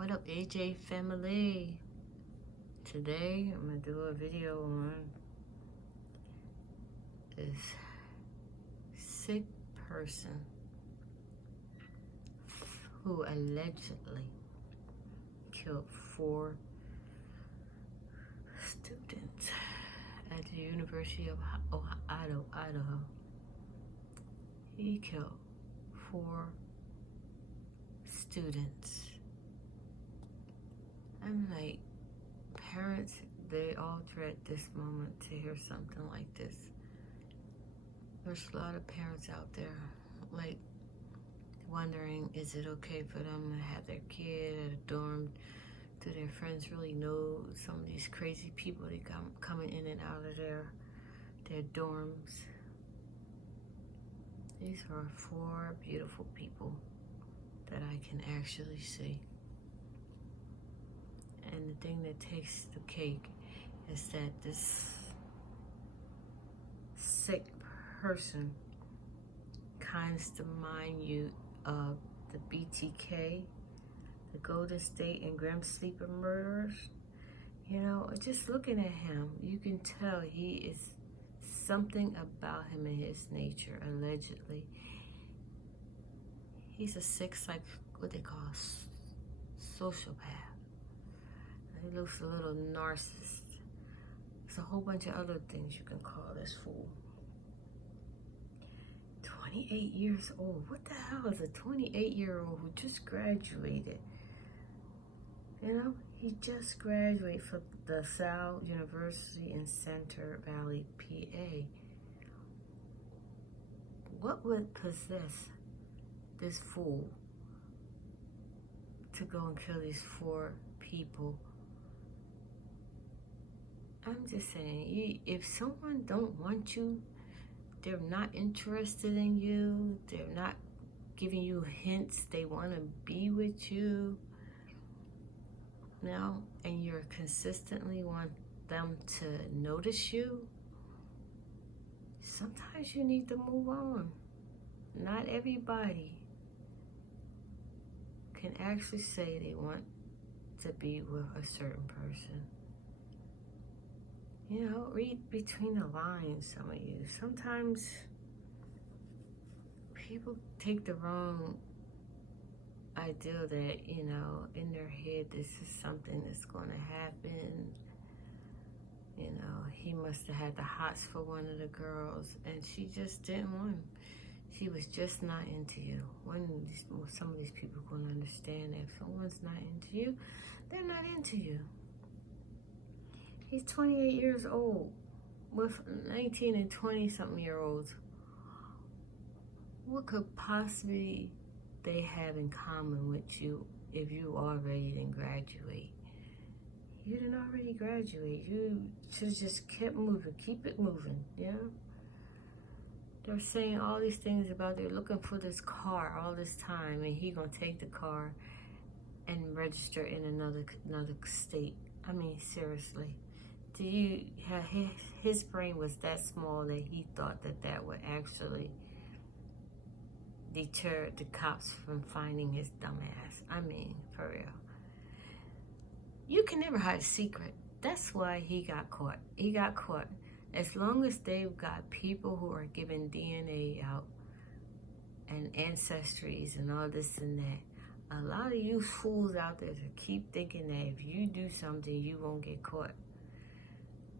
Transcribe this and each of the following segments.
What up, AJ family? Today I'm gonna do a video on this sick person who allegedly killed 4 students at the University of Idaho. He killed 4 students. I'm like, parents, they all dread this moment to hear something like this. There's a lot of parents out there, like, wondering, is it okay for them to have their kid at a dorm? Do their friends really know some of these crazy people that coming in and out of their dorms? These are 4 beautiful people that I can actually see. And the thing that takes the cake is that this sick person kind of remind you of the BTK, the Golden State and Grim Sleeper murderers. You know, just looking at him, you can tell he is something about him in his nature, allegedly. He's a sick, what they call sociopath. He looks a little narcissist. There's a whole bunch of other things you can call this fool. 28 years old. What the hell is a 28-year-old who just graduated? You know, he just graduated from the South University in Center Valley, PA. What would possess this fool to go and kill these 4 people? I'm just saying, if someone don't want you, they're not interested in you, they're not giving you hints they want to be with you, now, and you're consistently want them to notice you, sometimes you need to move on. Not everybody can actually say they want to be with a certain person. You know, read between the lines, some of you. Sometimes people take the wrong idea that, you know, in their head, this is something that's going to happen. You know, he must have had the hots for one of the girls, and she just didn't want him. She was just not into you. Some of these people are going to understand that if someone's not into you, they're not into you. He's 28 years old with 19 and 20-something-year-olds. What could possibly they have in common with you if you already didn't graduate? You didn't already graduate. You should have just kept moving. Keep it moving, yeah? They're saying all these things about they're looking for this car all this time, and he gonna take the car and register in another state. I mean, seriously. Do you have his brain was that small that he thought that would actually deter the cops from finding his dumb ass? I mean, for real. You can never hide a secret. That's why he got caught. He got caught. As long as they've got people who are giving DNA out and ancestries and all this and that, a lot of you fools out there to keep thinking that if you do something, you won't get caught.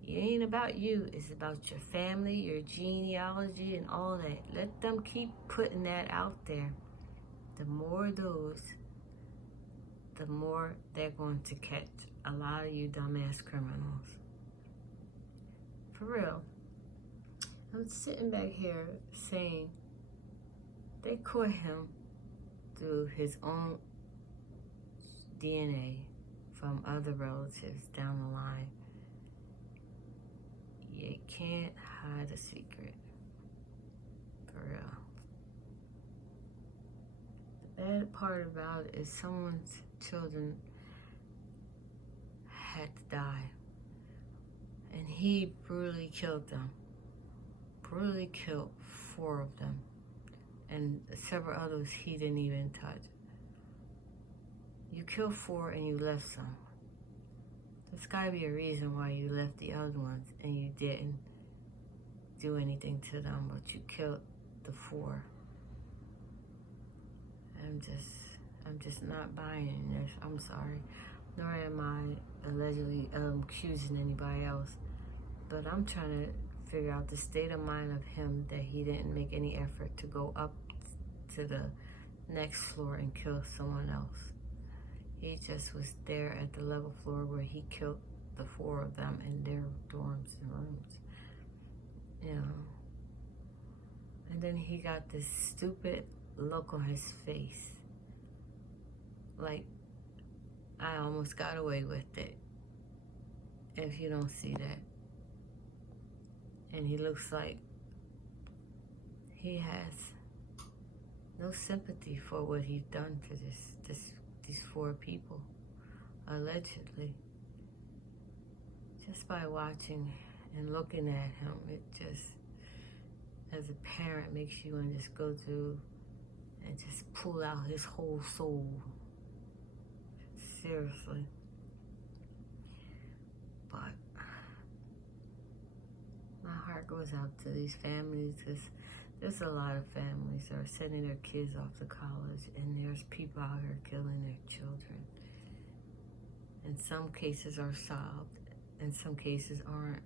It ain't about you. It's about your family, your genealogy, and all that. Let them keep putting that out there. The more those, the more they're going to catch a lot of you dumbass criminals. For real. I'm sitting back here saying they caught him through his own DNA from other relatives down the line. You can't hide a secret. For real. The bad part about it is someone's children had to die. And he brutally killed them. Brutally killed 4 of them. And several others he didn't even touch. You killed 4 and you left some. There's gotta be a reason why you left the other ones and you didn't do anything to them, but you killed the 4. I'm just not buying this. I'm sorry. Nor am I allegedly accusing anybody else. But I'm trying to figure out the state of mind of him that he didn't make any effort to go up to the next floor and kill someone else. He just was there at the level floor where he killed the 4 of them in their dorms and rooms. You know. And then he got this stupid look on his face. Like, I almost got away with it. If you don't see that. And he looks like he has no sympathy for what he's done to these 4 people, allegedly. Just by watching and looking at him, it just, as a parent, makes you want to just go through and just pull out his whole soul. Seriously. But my heart goes out to these families, because there's a lot of families that are sending their kids off to college, and there's people out here killing their children. And some cases are solved, and some cases aren't.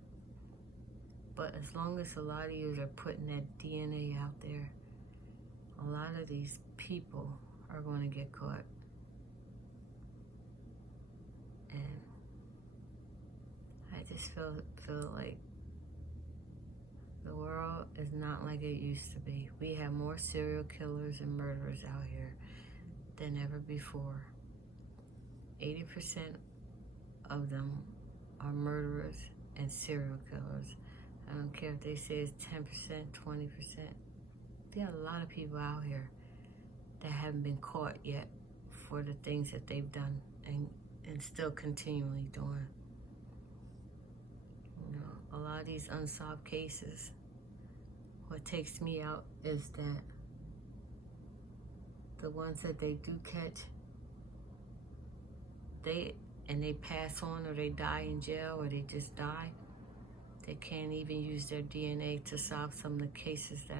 But as long as a lot of you are putting that DNA out there, a lot of these people are going to get caught. And I just feel like the world is not like it used to be. We have more serial killers and murderers out here than ever before. 80% of them are murderers and serial killers. I don't care if they say it's 10%, 20%. There are a lot of people out here that haven't been caught yet for the things that they've done and still continually doing. You know, a lot of these unsolved cases, what takes me out is that the ones that they do catch, they pass on, or they die in jail, or they just die. They can't even use their DNA to solve some of the cases that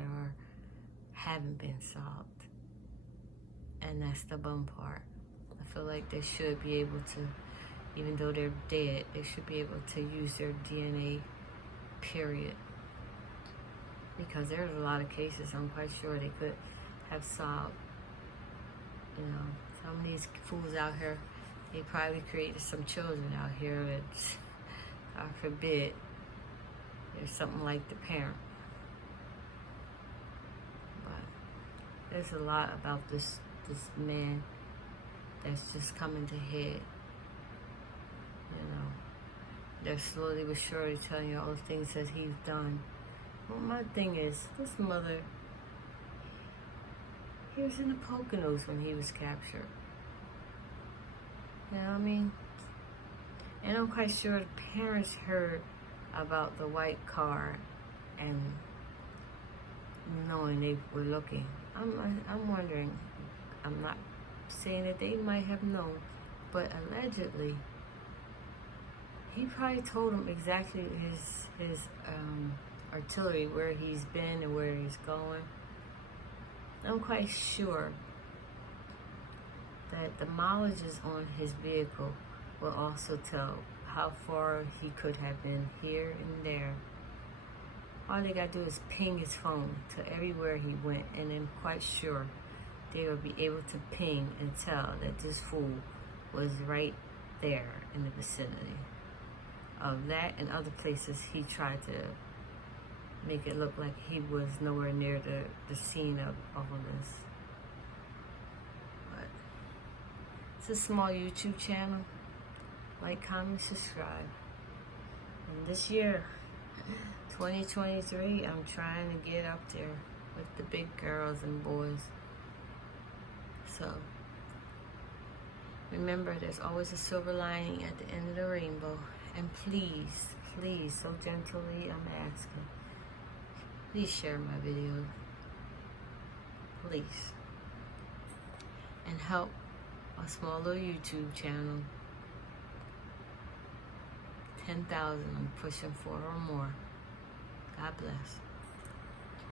haven't been solved. And that's the bum part. I feel like they should be able to, even though they're dead, they should be able to use their DNA, period. Because there's a lot of cases I'm quite sure they could have solved. You know, some of these fools out here, they probably created some children out here that, God forbid, there's something like the parent. But there's a lot about this man that's just coming to head. You know, they're slowly but surely telling you all the things that he's done. Well, my thing is, this mother, he was in the Poconos when he was captured. You know what I mean? And I'm quite sure the parents heard about the white car and knowing they were looking. I'm wondering, I'm not saying that they might have known, but allegedly, he probably told them exactly his artillery, where he's been and where he's going. I'm quite sure that the mileages on his vehicle will also tell how far he could have been here and there. All they got to do is ping his phone to everywhere he went, and I'm quite sure they will be able to ping and tell that this fool was right there in the vicinity of that and other places he tried to make it look like he was nowhere near the scene of all of this. But it's a small YouTube channel. Like, comment, subscribe. And this year, 2023, I'm trying to get up there with the big girls and boys. So, remember, there's always a silver lining at the end of the rainbow. And please, please, so gently, I'm asking, please share my video. Please. And help a small little YouTube channel. 10,000, I'm pushing for or more. God bless.